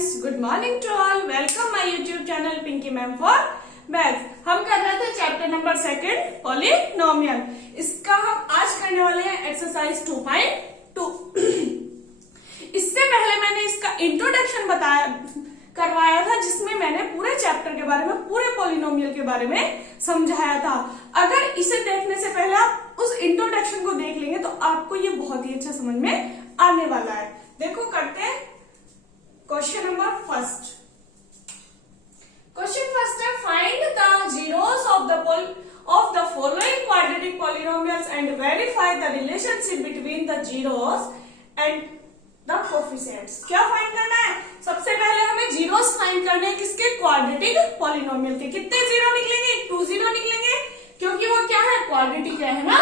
Friends, good morning to all. Welcome my YouTube channel Pinky ma'am for maths. हम कर रहे थे चैप्टर नंबर 2 पॉलिनोमियल। इसका हम आज करने वाले हैं एक्सरसाइज 2.2। इससे पहले मैंने इसका इंट्रोडक्शन करवाया था, जिसमें मैंने पूरे चैप्टर के बारे में, पूरे पॉलिनोमियल के बारे में समझाया था। अगर इसे देखने से पहले आप उस इंट्रोडक्शन को देख लेंगे तो आपको ये बहुत ही अच्छा समझ में आने वाला है। देखो, करते हैं question number first. Question first है, find the zeros of the following quadratic polynomials and verify the relationship between the zeros and the coefficients. क्या फाइंड करना है? सबसे पहले हमें जीरोस फाइंड करने हैं, किसके? क्वाड्रेटिक पॉलिनोमियल के। कितने जीरो निकलेंगे? 2 जीरो निकलेंगे, क्योंकि वो क्या है? क्वाड्रेटिक है ना।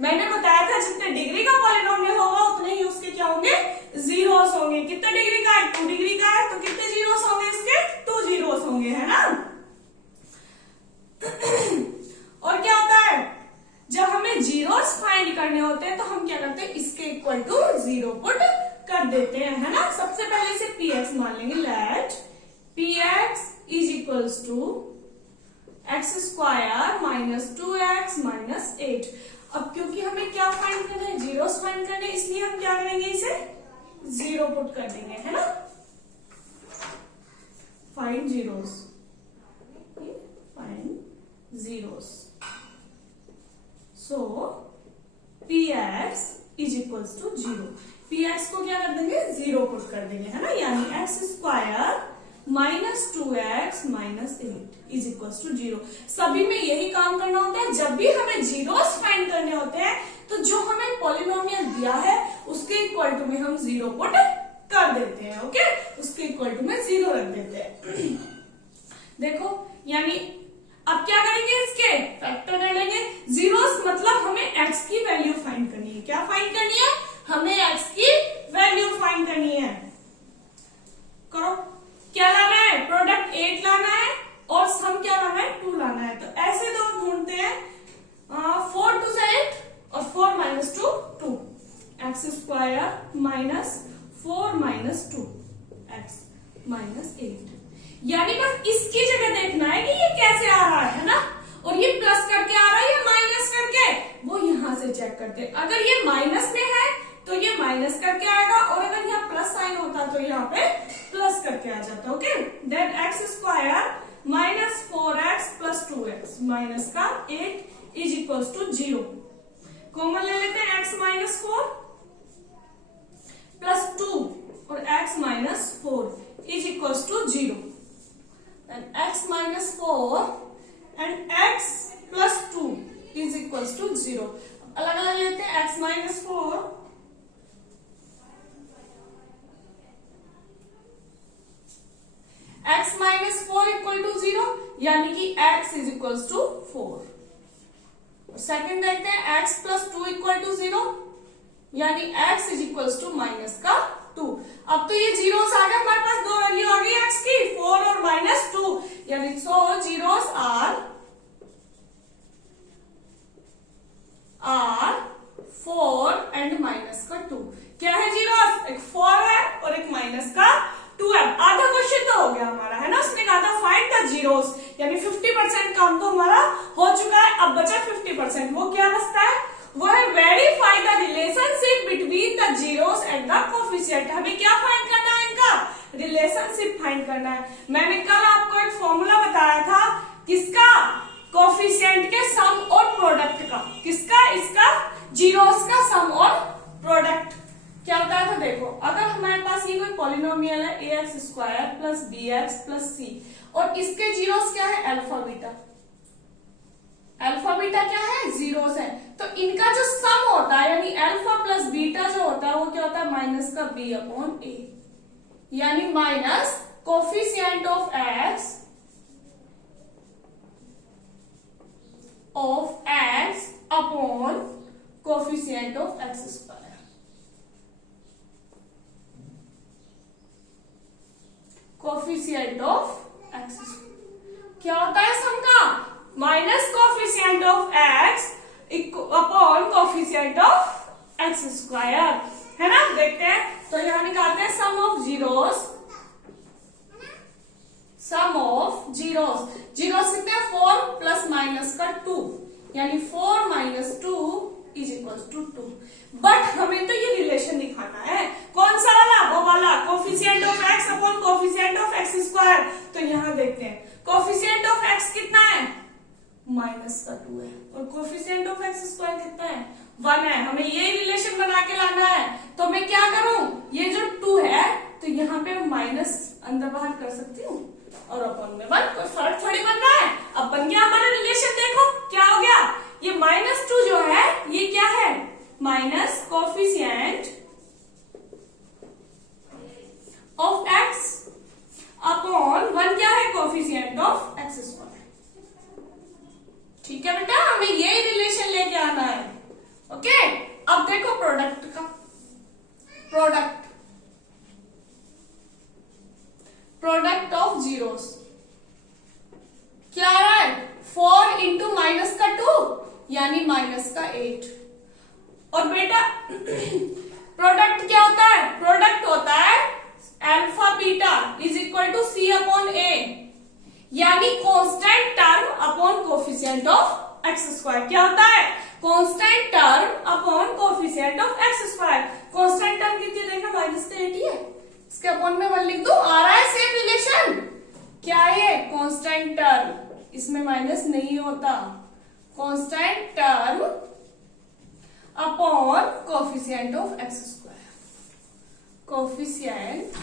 मैंने बताया था जितने डिग्री का पॉलिनोमियल होगा उतने ही उसके क्या होंगे? जीरोस होंगे। कितने डिग्री का है? 2 डिग्री का है, तो कितने जीरोस होंगे इसके? 2 जीरोस होंगे, है ना। और क्या होता है, जब हमें जीरोस फाइंड करने होते हैं तो हम क्या करते हैं? इसके इक्वल टू 0 पुट कर देते हैं, है ना। सबसे पहले इसे px मान लेंगे। Let px is equals to x square minus 2x minus 8। अब क्योंकि हमें क्या फाइंड करना है? जीरोस फाइंड करने, इसलिए हम क्या करेंगे? इसे 0 पुट कर देंगे, है ना। Find zeros, find zeros. So px is equals to 0। px को क्या कर देंगे? 0 पुट कर देंगे, है ना। यानी x square minus 2x minus 8 is equals to 0। सभी में यही काम करना होता है। जब भी हमें जीरोस फाइंड करने होते हैं तो जो हमें पॉलिनोमियल दिया है उसके इक्वल टू में हम 0 पुट कर देते हैं। ओके, उसके इक्वल टू में 0 रख देते हैं। देखो, यानी अब क्या करेंगे? इसके फैक्टर कर लेंगे। जीरोस मतलब हमें x की वैल्यू फाइंड करनी है। क्या फाइंड करनी है? हमें x की वैल्यू फाइंड करनी है। करो, क्या लाना है? प्रोडक्ट 8 लाना है और सम क्या लाना है? 2 लाना है। तो ऐसे तो हम ढूंढते हैं 4 2 से 8 और 4 minus 2 2। X square minus 4 minus 2 x minus 8। यानी बस इसकी जगह देखना है कि ये कैसे आ रहा है ना। और ये प्लस करके आ रहा है या माइनस करके, वो यहां से चेक करते हैं। अगर ये माइनस में है तो ये माइनस करके आएगा, और अगर यहाँ प्लस साइन होता तो यहाँ पे प्लस करके आ जाता। Okay, then x square minus 4x plus 2x minus का 8 इज इक्वल्स टू 0। कॉमन ले लेते हैं। x माइनस 4 प्लस 2 और x minus 4 is equals to 0। Then x minus 4 and x plus 2 is equals to 0। अलग अलग लेते हैं। x माइनस 4 x माइनस 4 इक्वल टू 0, यानी कि x is equals to 4। Second देखते हैं, x प्लस 2 इक्वल टू 0, यानी x is equals to minus का 2। अब तो ये जीरोस आ गए हमारे पास। 2 वैल्यू आ गई x की, 4 और माइनस 2, यानी सो जीरोस आर 4 एंड माइनस का 2। क्या है जीरोस? एक 4 है और एक माइनस का 2 है। आधा क्वेश्चन तो हो गया हमारा, है ना। उसने कहा था फाइंड द जीरोस, यानी 50% काम तो हमारा हो चुका है। अब बचा 50%। वो क्या बचता है? वो है verify the relationship between the zeros and the coefficient. हमें क्या फाइंड करना है? इनका रिलेशनशिप फाइंड करना है। मैंने कल आपको एक फॉर्मूला बताया था, किसका? कोफिशिएंट के सम और प्रोडक्ट का। किसका? इसका जीरोस का सम और प्रोडक्ट। क्या बताया था? देखो, अगर हमारे पास ये कोई पॉलिनोमियल है ax square plus bx plus c, और इसके जीरोस क्या है? Alpha beta. अल्फा बीटा क्या है? जीरोस है। तो इनका जो सम होता है, यानी अल्फा प्लस बीटा जो होता है, वो क्या होता है? माइनस का b अपॉन a, यानी minus coefficient of x upon coefficient of x square. Coefficient of x क्या होता है? सम का minus coefficient of x upon coefficient of x square, है ना। देखते हैं, तो यहां निकालते हैं sum of zeros sum of zeros, zeros कितने हैं 4 प्लस माइनस का 2, यानी 4 minus 2 is equal to 2। But हमें तो ये रिलेशन दिखाना है, कौन सा वाला, वो वाला coefficient of x upon coefficient of x square. तो यहां देखते हैं कोफिशिएंट ऑफ एक्स कितना है, माइनस का 2 है, और कोफिशिएंट ऑफ एक्स स्क्वायर कितना है, 1 है। हमें ये रिलेशन बना के लाना है, तो मैं क्या करूं, ये जो 2 है तो यहाँ पे माइनस अंदर बाहर कर सकती हूँ और अपॉन में 1, कोई फर्क थोड़ी बन रहा है। अब बन गया हमारा रिलेशन, देखो क्या हो गया, ये -2 जो है ये क्या है, minus coefficient of x upon 1 क्या है, कोफिशिएंट ऑफ एक्स स्क्वायर। ठीक है बेटा, हमें ये रिलेशन लेके आना है। ओके, अब देखो प्रोडक्ट का, प्रोडक्ट ऑफ जीरोस क्या आ रहा है, 4 इंटू माइनस का 2 यानी माइनस का 8। और बेटा प्रोडक्ट क्या होता है, प्रोडक्ट होता है alpha beta is equal to c upon a, यानी constant term upon coefficient of x square. क्या होता है, constant term upon coefficient of x square. Constant term कितनी देखना, माइनस का 8 ही है, इसके अपॉन में 1 लिख दो, आ रहा है सेम रिलेशन। क्या है ये, कांस्टेंट टर्म, इसमें माइनस नहीं होता, constant term upon coefficient of x square, coefficient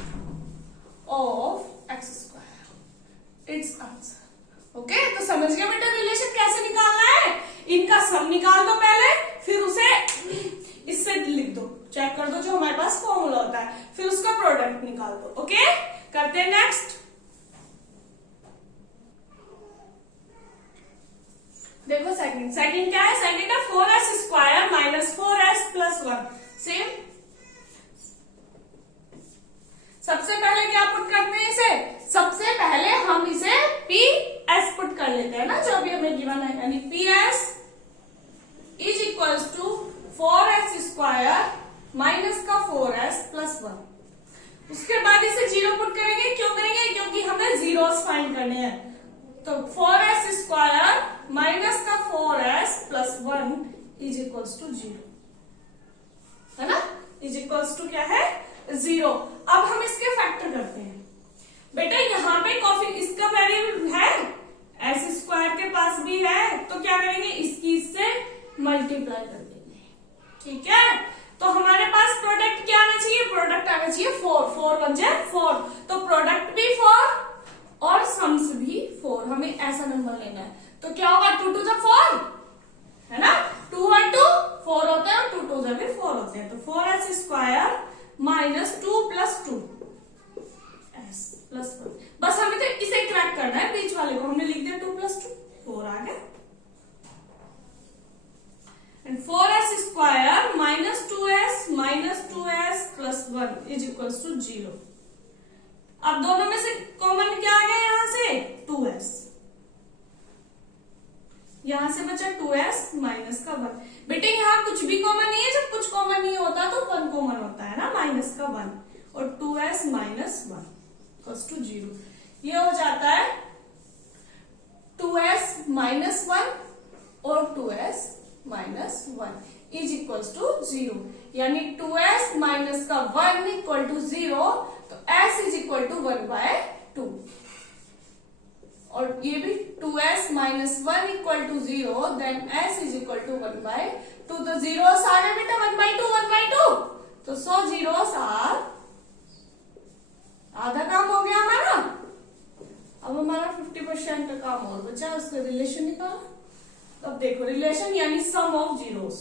of x square, it's answer. Okay, तो समझ गए बेटा रिलेशन कैसे निकालना है, इनका सम निकाल दो पहले, फिर उसे इससे लिख दो, चेक कर दो जो हमारे पास फॉर्मूला होता है, फिर उसका प्रोडक्ट निकाल दो। ओके, करते हैं नेक्स्ट। देखो सेकंड क्या है, सेकंड है 4s square minus 4s plus 1। Same, सबसे पहले क्या पुट करते हैं इसे, सबसे पहले हम इसे ps पुट कर लेते हैं ना, जो अभी हमें गिवन है, यानी ps is equals to 4s square minus का 4s प्लस 1। उसके बाद इसे जीरो पुट करेंगे, क्यों करेंगे, क्योंकि हमें जीरोस फाइंड करने हैं। तो 4s स्क्वायर माइनस का 4s plus 1 is equals to 0, है ना, इज इक्वल्स टू क्या है, 0। अब हम इसके फैक्टर करते हैं। बेटा यहाँ पे इसका वेरिएबल है, एस स्क्वायर के पास भी है, तो क्या करेंगे, इसकी इससे मल्टीप्लाई कर देंगे। ठीक है, तो हमारे पास प्रोडक्ट क्या आना चाहिए, प्रोडक्ट आना चाहिए 4, 4 1 जा 4, तो प्रोडक्ट भी 4 और सम्स भी 4, हमें ऐसा नंबर लेना है। तो क्या होगा, 2 2 4 है ना, 2 1 2 4 होते हैं और 2 2 भी 4 होते हैं। तो 4s square minus 2 plus 2 s plus 1, बस हमें तो इसे क्रैक करना है, बीच वाले को हमने लिख दिया 2 प्लस 2 4 आ गया। And 4s square minus 2s plus 1 is equals to 0। अब दोनों में से कॉमन क्या आ गया, यहां से 2s, यहां से बचा 2s माइनस का 1। बेटे यहाँ कुछ भी कॉमन नहीं है, जब कुछ कॉमन नहीं होता तो 1 कॉमन होता है ना, माइनस का 1, और 2s माइनस 1 इक्वल्स टू 0। ये हो जाता है 2s माइनस 1 और 2s minus 1 is equals to 0, यानी 2s माइनस का 1 इक्वल टू 0, तो s इज इक्वल टू 1/2, और ये भी 2s minus 1 equal to 0, then s is equal to 1/2। तो जीरोस आ गए बेटा 1/2, तो 100 जीरोस आधा काम हो गया हमारा। अब हमारा 50% का काम और बचा, उसका रिलेशन निकालो। अब देखो रिलेशन यानी sum of zeros,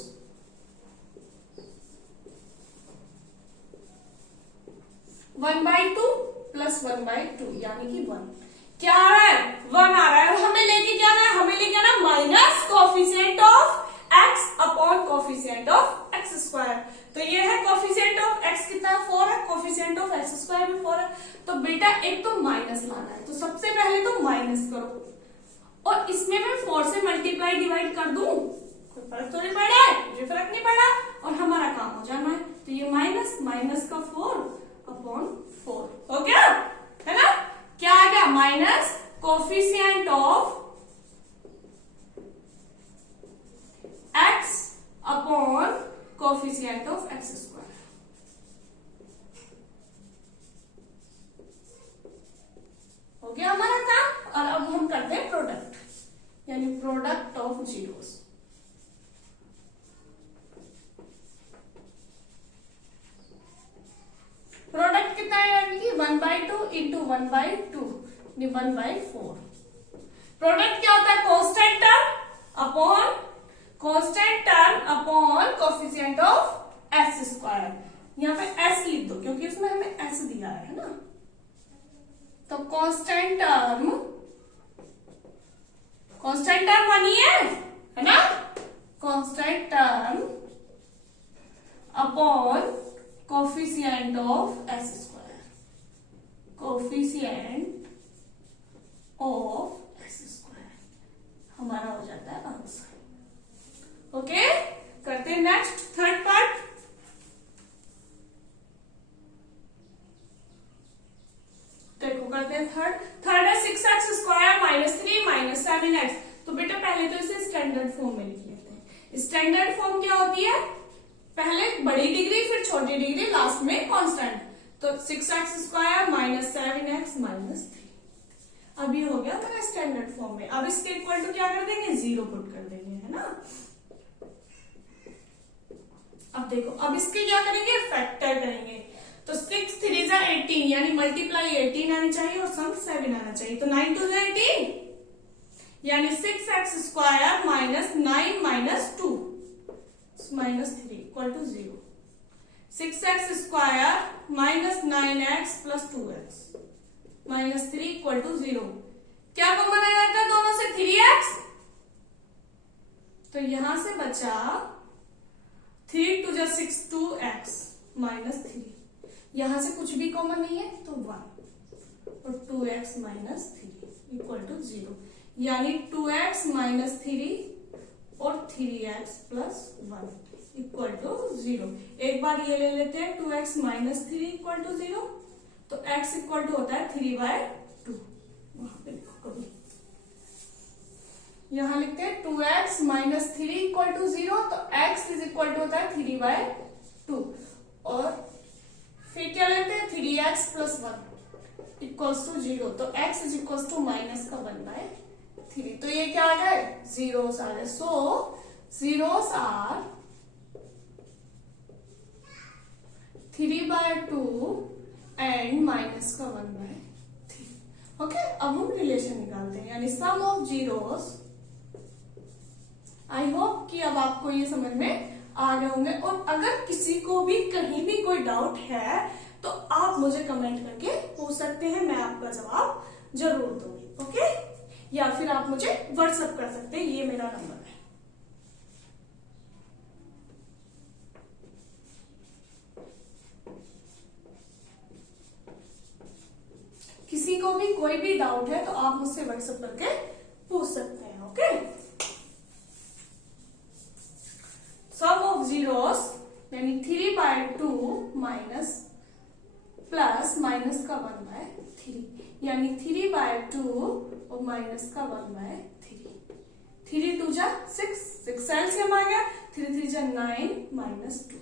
one by two plus 1/2 यानी कि 1। क्या आ रहा है, 1 आ रहा है, और हमें लेके क्या है, हमें लेके आना minus coefficient of x upon coefficient of x square. तो ये है कोफिशिएंट ऑफ x कितना है, 4 है, कोफिशिएंट ऑफ x स्क्वायर भी 4 है। तो बेटा एक तो माइनस लाना है, तो सबसे पहले तो माइनस करो, और इसमें मैं 4 से मल्टीप्लाई डिवाइड कर दूं, कोई फर्क तो नहीं पड़ा है, मुझे फर्क नहीं पड़ा, और हमारा काम हो जाना है। तो ये माइनस का 4 अपॉन 4 हो गया, है ना, क्या आ गया, minus coefficient of x square. हो गया हमारा काम। और अब हम करते हैं प्रोडक्ट, यानी प्रोडक्ट ऑफ जीरोस। प्रोडक्ट कितना है, यानी कि 1/2 इंटू 1/2 1/4। प्रोडक्ट क्या होता है, constant term upon coefficient of x square. यहाँ पे एस लिख दो क्योंकि उसमें हमें एस दिया है ना। तो कांस्टेंट टर्म बनी है ना, constant term upon coefficient of x square, coefficient of x square हमारा हो जाता है आंसर। ओके, करते हैं नेक्स्ट थर्ड पार्ट। देखो करते हैं थर्ड है 6x square minus 3 minus 7x। तो बेटा पहले तो इसे स्टैंडर्ड फॉर्म में लिख लेते हैं। स्टैंडर्ड फॉर्म क्या होती है, पहले बड़ी डिग्री फिर छोटी डिग्री लास्ट में कांस्टेंट। तो 6x square minus 7x minus 3। अब ये हो गया हमारा स्टैंडर्ड फॉर्म में। अब इसके इक्वल टू क्या कर देंगे, 0 पुट कर देंगे, है ना। अब देखो, अब इसके क्या करेंगे, फैक्टर करेंगे। तो 6 3 जा 18, यानी मल्टीप्लाई 18 आनी चाहिए और सम 7 आना चाहिए। तो 9 2 जा 18, यानी 6x square minus 9 minus 2 minus 3 equal to 0। 6x square minus 9x plus 2x minus 3 equal to 0। क्या कॉमन आ जाता है दोनों से, 3x। तो यहां से बचा 3 2 जा 6 2x माइनस 3। यहां से कुछ भी कॉमन नहीं है तो 1 और 2x माइनस 3 इक्वल टू 0, यानी 2x माइनस 3 और 3x प्लस 1 इक्वल टू 0। एक बार ये ले लेते हैं, 2x माइनस 3 इक्वल टू 0। तो x इक्वल टू होता है 3/2। वहां पे लिखो कभी, यहां लिखते हैं 2x माइनस 3 इक्वल टू 0। तो x इज इक्वल टू होता है 3/2। और फिर क्या लेते हैं, 3x प्लस 1 इक्वल्स टू 0। तो x is equals to minus का 1/3। तो ये क्या आ गए, जीरोस आ गए। सो जीरोस आर 3/2 एंड माइनस का 1/3। ओके, अब हम रिलेशन निकालते हैं, यानी sum of zeros. I hope कि अब आपको ये समझ में आ गए होंगे। और अगर किसी को भी कहीं भी कोई डाउट है तो आप मुझे कमेंट करके पूछ सकते हैं, मैं आपका जवाब जरूर दूंगी। ओके, या फिर आप मुझे व्हाट्सएप कर सकते हैं, ये मेरा नंबर है। किसी को भी कोई भी डाउट है तो आप मुझसे व्हाट्सएप करके पूछ सकते हैं। ओके, सम ऑफ जीरोस यानी 3/2 माइनस प्लस माइनस का 1/3, यानी 3/2 और माइनस का 1/3। 3 2 जा 6 एलसीएम आ गया, 3 3 जा 9 माइनस 2,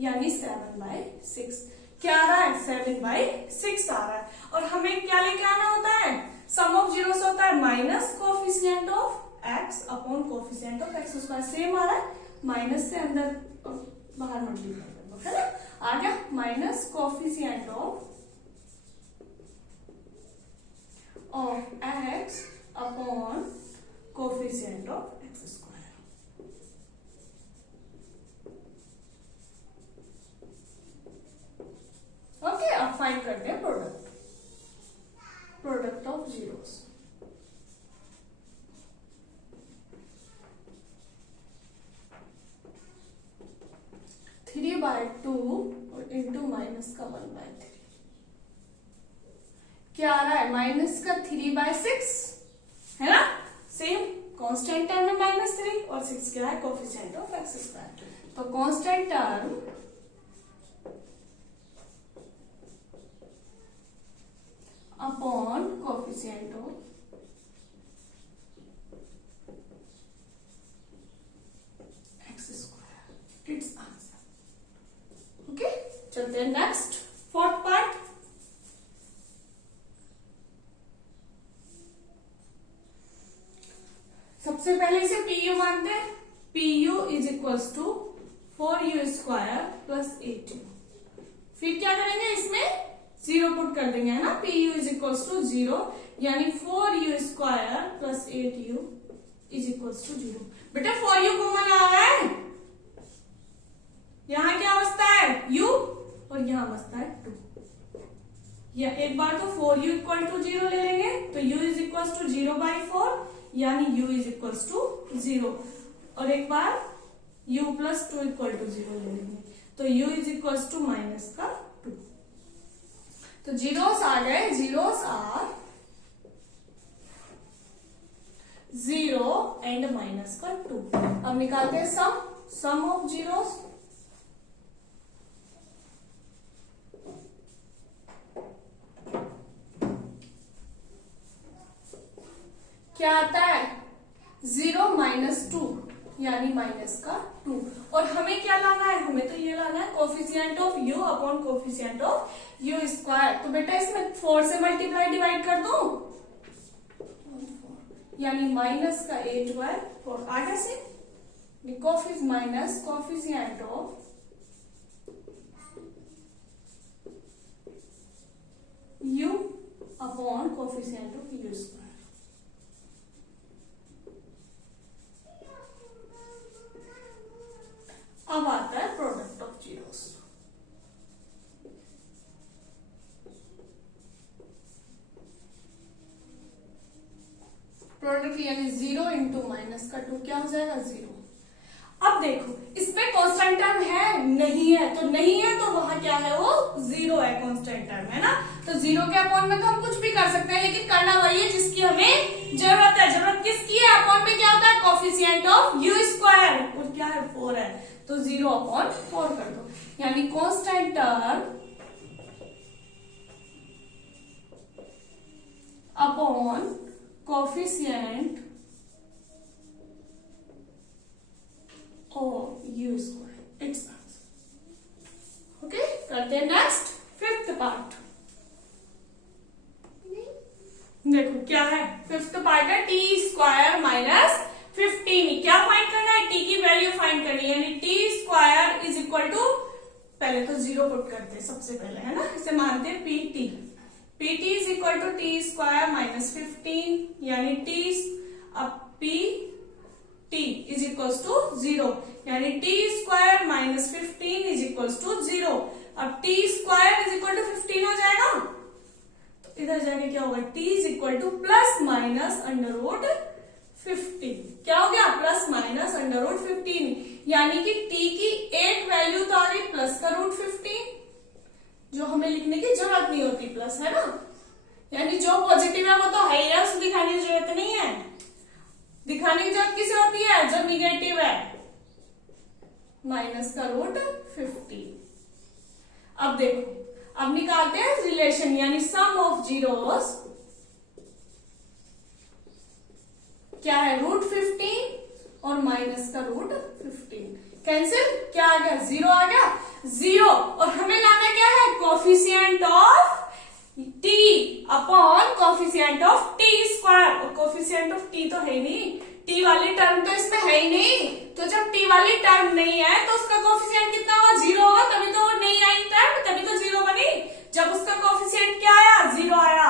यानी 7/6। क्या आ रहा है, 7/6 आ रहा है। और हमें क्या लेके आना होता है, सम ऑफ जीरोस होता है minus coefficient of x upon coefficient of x square. Same आ रहा है, माइनस से अंदर बाहर मल्टीप्लाई कर दो, है ना। आ गया minus coefficient of x upon coefficient of x square. Okay, अब फाइंड करते हैं product of zeros. Three by two और इंटू माइनस का 1/3 क्या आ रहा है, माइनस का 3/6, है ना। सेम कांस्टेंट टर्म में -3 और 6 क्या है, कोफिशिएंट ऑफ एक्स स्क्वायर। तो constant term upon coefficient of x square, it's answer. करते हैं नेक्स्ट फोर्थ पार्ट। सबसे पहले इसे पीयू मानते हैं। P u is equals to 4u square plus 8u। फिर क्या करेंगे, इसमें जीरो पुट कर देंगे, है ना। पीयू इज इक्वल्स टू 0, यानी 4u square plus 8u is equals to 0। बेटा 4u कॉमन आ रहा है, यहाँ क्या बचता है u और यहाँ बचता है 2। या एक बार तो 4u इक्वल टू 0 ले लेंगे, तो u इज इक्वल्स टू 0/4, यानी u इज इक्वल्स टू 0। और एक बार u प्लस 2 इक्वल टू 0 ले लेंगे, तो u is equals to minus का 2। तो जीरोस आ गए, जीरोस आर 0 एंड माइनस का 2। अब निकालते हैं सम ऑफ जीरोस। क्या आता है 0 माइनस 2, यानी माइनस का 2। और हमें क्या लाना है, हमें तो ये लाना है coefficient of u upon coefficient of u square. तो बेटा इसमें 4 से मल्टीप्लाई डिवाइड कर दो, यानी माइनस का 8/4 आगे से कोफिश minus coefficient of u upon coefficient of u square. अब आता है प्रोडक्ट ऑफ जीरोस। प्रोडक्ट यानी 0 इंटू माइनस का 2 क्या हो जाएगा 0। अब देखो इसमें कांस्टेंट टर्म है नहीं है, तो नहीं है तो वहां क्या है, वो 0 है, कांस्टेंट टर्म है ना। तो 0 के अपॉन में तो हम कुछ भी कर सकते हैं, लेकिन करना वही है जिसकी हमें जरूरत है। जरूरत किसकी है, अपॉन में क्या होता है कोफिशिएंट ऑफ u स्क्वायर, और क्या है 4 है, तो 0 अपॉन 4 कर दो, यानी constant term upon coefficient of u square, it's answer. Okay, करते हैं नेक्स्ट फिफ्थ पार्ट। देखो क्या है, फिफ्थ पार्ट है टी स्क्वायर माइनस 15। क्या फाइंड करना है, टी की वैल्यू फाइंड करनी है, यानी t square is equal to, पहले तो 0 पुट करते हैं सबसे पहले, है ना। इसे मानते हैं p t. P t is equal to t square minus 15, यानी टी अब p t is equal to 0, यानी t square minus 15 is equal to 0। अब t square is equal to 15 हो जाएगा, तो इधर जाके क्या होगा, t is equal to plus minus under root 15। क्या हो गया, प्लस माइनस अंडर रूट 15, यानी कि टी की एक वैल्यू तो आ गई प्लस का रूट 15, जो हमें लिखने की जरूरत नहीं होती, प्लस है ना। यानी जो पॉजिटिव है वो तो है ही, उसे दिखाने की जरूरत नहीं है। दिखाने की जरूरत किसे होती है, जो निगेटिव है, माइनस का रूट 15। अब देखो, अब निकालते हैं रिलेशन, यानी सम ऑफ जीरोस क्या है, रूट 15 और माइनस का रूट 15 कैंसिल, क्या आ गया 0 आ गया 0। और हमें लाना क्या है, coefficient of T upon coefficient of t square. और कोफिशिएंट ऑफ टी तो है नहीं, टी वाली टर्म तो इसमें है ही नहीं, तो जब टी वाली टर्म नहीं है तो उसका कोफिशिएंट कितना होगा, 0 होगा, तभी तो नहीं आई टर्म, तभी तो 0 बनी, जब उसका कोफिशिएंट क्या आया 0 आया।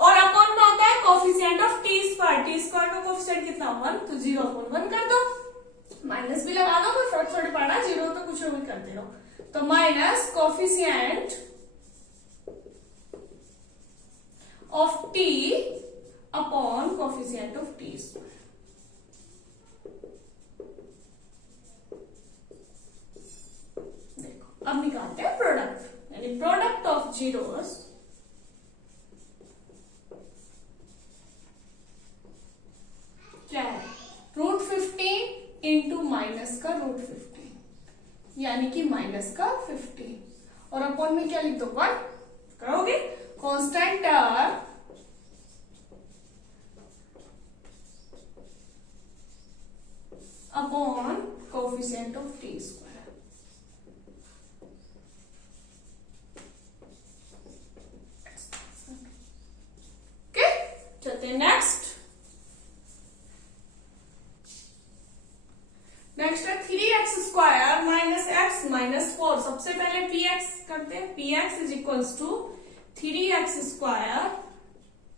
और अपॉन में होता है coefficient of t square, T square का कोफिशिएंट कितना 1, तो 0 अपॉन 1 कर दो, माइनस भी लगा दो, कोई फर्क थोड़ी पड़ा, 0 तो कुछ भी करते रहो। तो minus coefficient of T upon coefficient of t square. देखो अब निकालते हैं प्रोडक्ट, यानी प्रोडक्ट ऑफ जीरोस क्या है, रूट 15 इंटू माइनस का रूट 15, यानी कि माइनस का 15, और अपॉन में क्या लिख दो 1 करोगे, constant term upon coefficient of t square. -4, सबसे पहले px करते हैं। px is equals to 3x square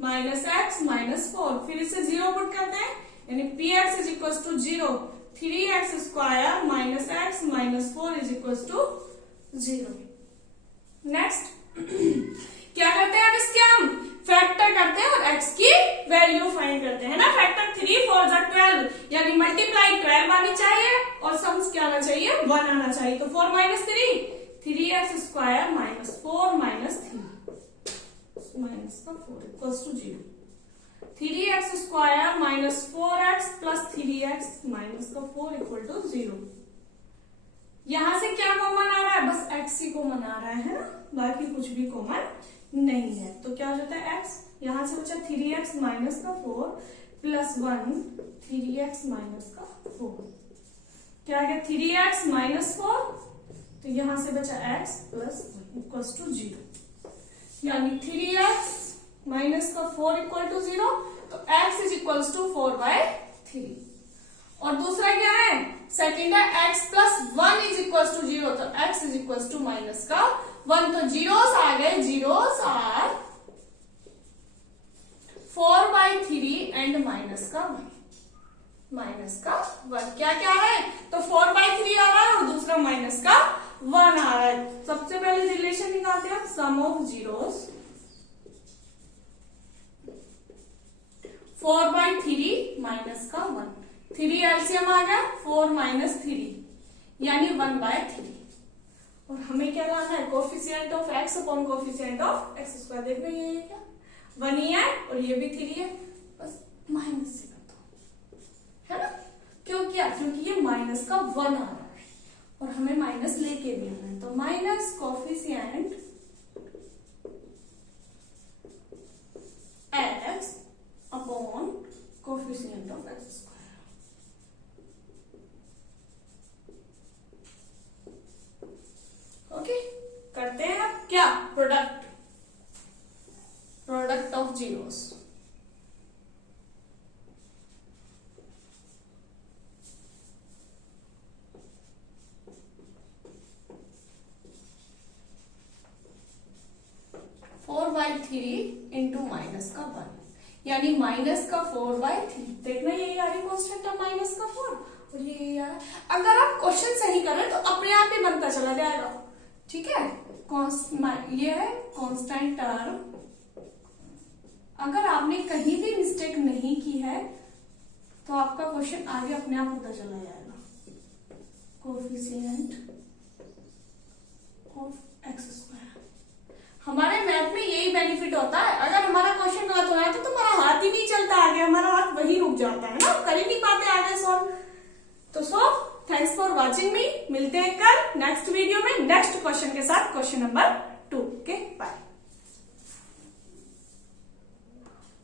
minus x minus 4, फिर इसे 0 पुट करते हैं, यानी px is equals to 0, 3x square minus x minus 4 is equals to 0। Next क्या करते हैं, अब इसके हम फैक्टर करते हैं और x की वैल्यू फाइंड करते हैं ना। फैक्टर 3 4 12, यानी मल्टीप्लाई 12 आनी चाहिए और सम्स क्या आना चाहिए, 1 आना चाहिए। तो 4 minus 3, 3x square minus 4 minus 3 minus का 4 equals to 0, 3x square minus 4x plus 3x minus का 4 इक्वल टू 0। यहां से क्या कॉमन आ रहा है, बस x ही कॉमन आ रहा है ना, बाकी कुछ भी कॉमन नहीं है। तो क्या हो जाता है x, यहां से बचा 3x माइनस का 4 प्लस 1 3x माइनस का 4, क्या आ गया 3x माइनस 4, तो यहां से बचा x प्लस इक्वल्स टू 0, यानी 3x माइनस का 4 इक्वल टू 0, तो x इज इक्वल्स टू 4/3। और दूसरा क्या है, सेकंड है x plus 1 is equals to 0, तो x is equals to minus का 1, तो जीरोस आ गए, जीरोस आर 4/3 एंड माइनस का 1, माइनस का 1 क्या क्या है, तो 4/3 आ रहा है और दूसरा माइनस का 1 आ रहा है। सबसे पहले रिलेशन निकालते हैं, सम ऑफ जीरोस 4/3 माइनस का 1, 3 एलसीएम आ गया, 4 माइनस 3 यानी 1/3। और हमें क्या लाना है, coefficient of x upon coefficient of x square. देख रहे हैं ये क्या, 1 ही है और ये भी 3 है, बस माइनस से कर दो, है ना। क्यों किया, क्योंकि ये माइनस का 1 आ रहा है और हमें माइनस लेके भी आना है, तो minus coefficient x upon coefficient of x square. Okay, करते हैं अब क्या, product of zeros. Four by three into minus का 1, यानी माइनस का 4/3। देखना ये आ रही कॉन्स्टेंट है माइनस का 4 और ये आ रहा है। अगर आप क्वेश्चन सही करें तो अपने आप ही बनता चला जाएगा, ठीक है। ये है कांस्टेंट टर्म, अगर आपने कहीं भी मिस्टेक नहीं की है तो आपका क्वेश्चन आगे अपने आप होता चला जाएगा। कोफिशिएंट ऑफ x स्क्वायर, हमारे मैथ में यही बेनिफिट होता है, अगर हमारा क्वेश्चन गलत हो रहा है तो तुम्हारा हाथ ही नहीं चलता आगे, हमारा हाथ वही रुक जाता है ना, कर ही नहीं पाते आगे सॉल्व। तो थैंक्स फॉर वॉचिंग मी, मिलते हैं कल नेक्स्ट वीडियो में नेक्स्ट क्वेश्चन के साथ, क्वेश्चन नंबर 2। Okay, bye.